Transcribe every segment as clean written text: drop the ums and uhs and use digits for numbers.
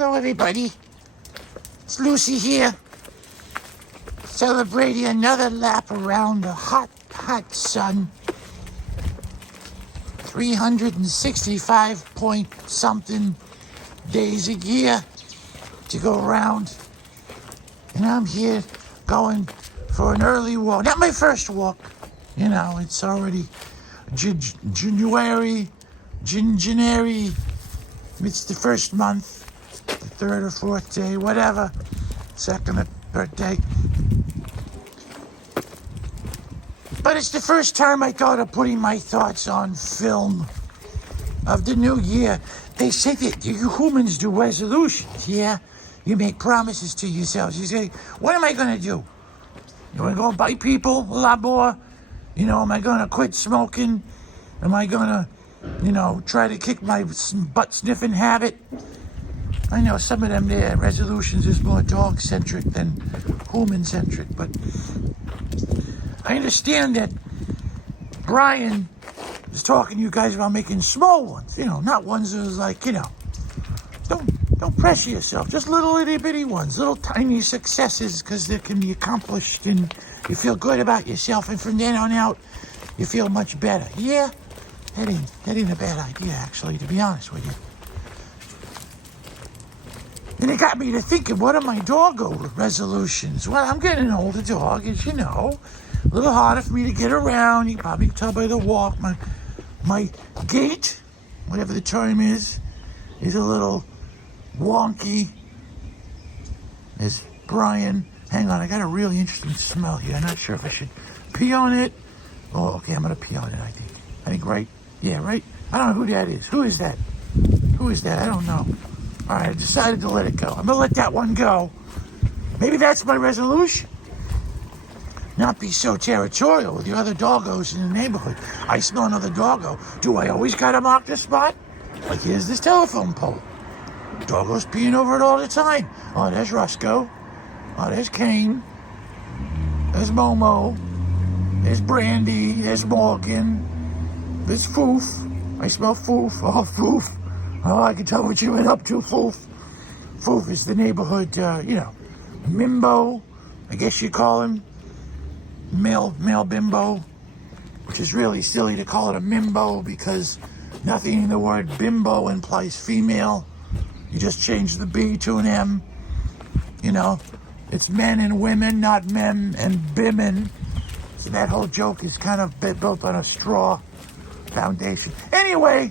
Hello, everybody. It's Lucy here, celebrating another lap around the hot, hot sun. 365 point something days a year to go around. And I'm here going for an early walk. Not my first walk. You know, it's already January. It's the first month, the third or fourth day, whatever, second or third day. But it's the first time I thought of putting my thoughts on film of the new year. They say that you humans do resolutions, yeah? You make promises to yourselves. You say, what am I going to do? You want to go bite people a lot more? You know, am I going to quit smoking? Am I going to, try to kick my butt-sniffing habit? I know some of them their resolutions is more dog-centric than human-centric, but I understand that Brian is talking to you guys about making small ones, not ones that was like, don't pressure yourself, just little itty-bitty ones, little tiny successes, because they can be accomplished and you feel good about yourself, and from then on out, you feel much better. Yeah, that ain't a bad idea, actually, to be honest with you. And it got me to thinking, what are my doggo resolutions? Well, I'm getting an older dog, as you know. A little harder for me to get around. You can probably tell by the walk. My gait, whatever the term is a little wonky. There's Brian. Hang on, I got a really interesting smell here. I'm not sure if I should pee on it. Oh, okay, I'm going to pee on it, I think, right? Yeah, right? I don't know who that is. Who is that? I don't know. All right, I decided to let it go. I'm going to let that one go. Maybe that's my resolution. Not be so territorial with the other doggos in the neighborhood. I smell another doggo. Do I always got to mark the spot? Like, here's this telephone pole. Doggo's peeing over it all the time. Oh, there's Roscoe. Oh, there's Kane. There's Momo. There's Brandy. There's Morgan. There's Foof. I smell Foof. Oh, Foof. Oh, I can tell what you went up to, Foof. Foof is the neighborhood, Mimbo, I guess you call him. Male bimbo, which is really silly to call it a mimbo because nothing in the word bimbo implies female. You just change the B to an M. It's men and women, not men and bimmen. So that whole joke is kind of built on a straw foundation. Anyway,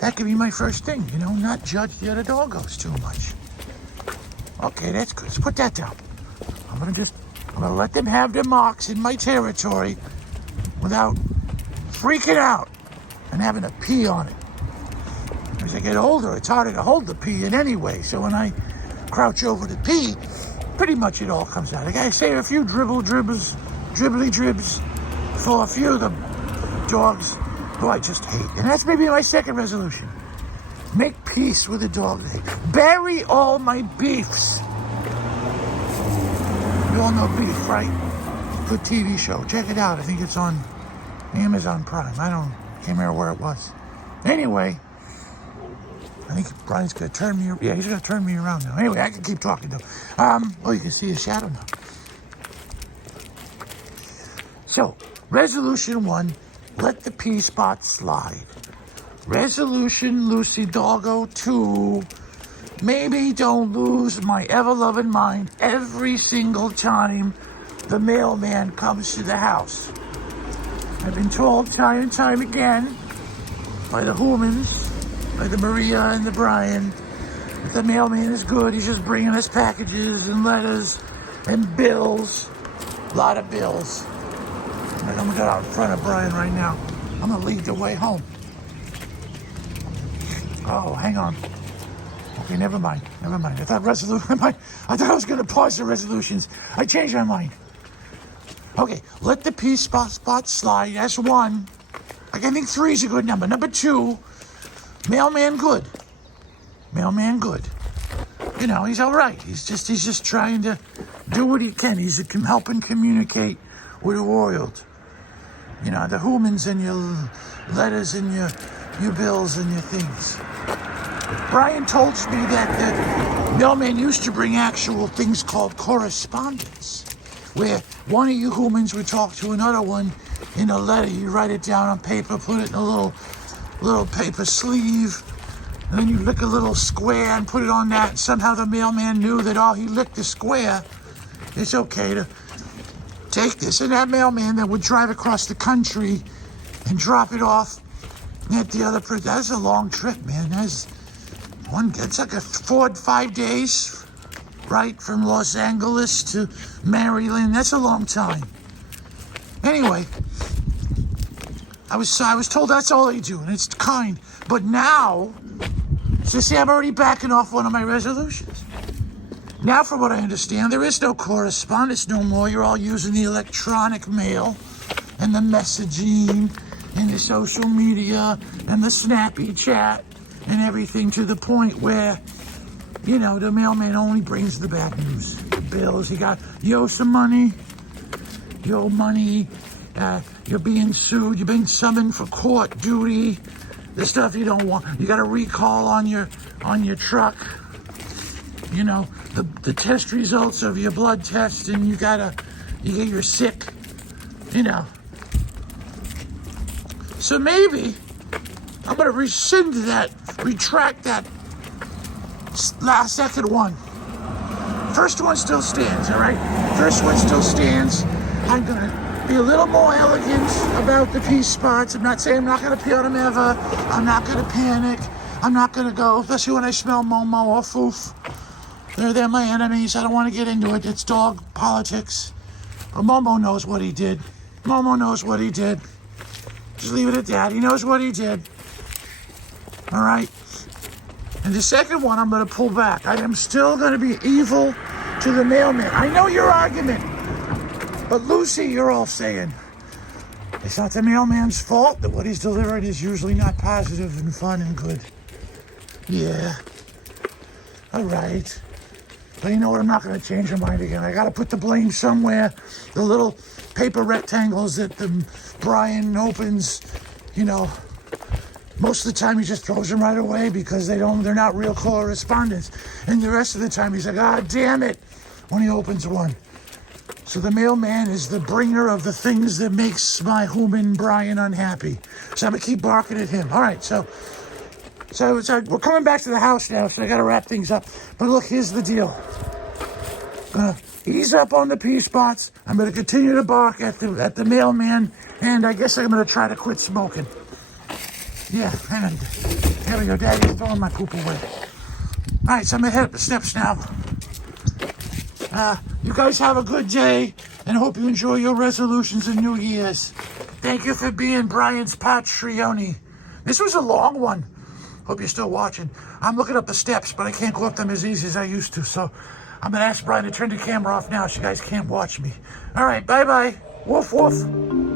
that could be my first thing, not judge the other doggos too much. Okay, that's good. Let's put that down. I'm gonna let them have their marks in my territory without freaking out and having to pee on it. As I get older, it's harder to hold the pee in anyway, so when I crouch over to pee, pretty much it all comes out. I gotta say a few dribbly dribs for a few of the dogs who I just hate. And that's maybe my second resolution. Make peace with the dog I hate. Bury all my beefs. You all know Beef, right? Good TV show. Check it out. I think it's on Amazon Prime. Can't remember where it was. Anyway, I think Brian's going to turn me. Yeah, he's going to turn me around now. Anyway, I can keep talking though. You can see his shadow now. So, resolution 1, let the pee spot slide. Resolution Lucy Doggo 2, maybe don't lose my ever-loving mind every single time the mailman comes to the house. I've been told time and time again by the humans, by the Maria and the Brian, that the mailman is good. He's just bringing us packages and letters and bills. A lot of bills. I'm going to get out in front of Brian right now. I'm going to lead the way home. Oh, hang on. Okay, never mind. I thought I was going to pause the resolutions. I changed my mind. Okay, let the pee spot slide. That's 1. I think 3 is a good number. Number 2, mailman good. He's all right. He's just trying to do what he can. He's helping communicate with the world. The humans and your letters and your bills and your things. Brian told me that the mailman used to bring actual things called correspondence, where one of you humans would talk to another one in a letter. You write it down on paper, put it in a little paper sleeve, and then you lick a little square and put it on that. And somehow the mailman knew that, he licked the square. It's okay to take this. And that mailman then would drive across the country and drop it off at the other person. That's a long trip, man. It's like 4 to 5 days, right? From Los Angeles to Maryland. That's a long time. Anyway, I was told that's all they do, and it's kind. But now, so see, I'm already backing off one of my resolutions. Now, from what I understand, there is no correspondence no more. You're all using the electronic mail and the messaging and the social media and the snappy chat and everything, to the point where, the mailman only brings the bad news. The bills, you owe some money, you're being sued, you're being summoned for court duty, the stuff you don't want. You got a recall on your truck, the test results of your blood test, and you're sick, So maybe I'm going to retract that second one. First one still stands, all right? First one still stands. I'm going to be a little more elegant about the pee spots. I'm not saying I'm not going to pee on them ever. I'm not going to panic. I'm not going to go, especially when I smell Momo or Foof. They're my enemies. I don't want to get into it. It's dog politics. But Momo knows what he did. Momo knows what he did. Just leave it at that. He knows what he did. All right? And the second one, I'm going to pull back. I am still going to be evil to the mailman. I know your argument. But Lucy, you're all saying, it's not the mailman's fault that what he's delivered is usually not positive and fun and good. Yeah. All right. But you know what? I'm not going to change your mind again. I got to put the blame somewhere. The little paper rectangles that Brian opens, most of the time he just throws them right away because they're not real correspondence. And the rest of the time he's like, God damn it, when he opens one. So the mailman is the bringer of the things that makes my human Brian unhappy. So I'm going to keep barking at him. All right, so we're coming back to the house now, so I got to wrap things up. But look, here's the deal. I'm going to ease up on the pee spots. I'm going to continue to bark at the mailman, and I guess I'm going to try to quit smoking. Yeah, and there we go. Daddy's throwing my poop away. All right, so I'm going to head up the steps now. You guys have a good day, and hope you enjoy your resolutions and New Year's. Thank you for being Brian's Patreon. This was a long one. Hope you're still watching. I'm looking up the steps, but I can't go up them as easy as I used to, so I'm going to ask Brian to turn the camera off now so you guys can't watch me. All right, bye-bye. Woof, woof.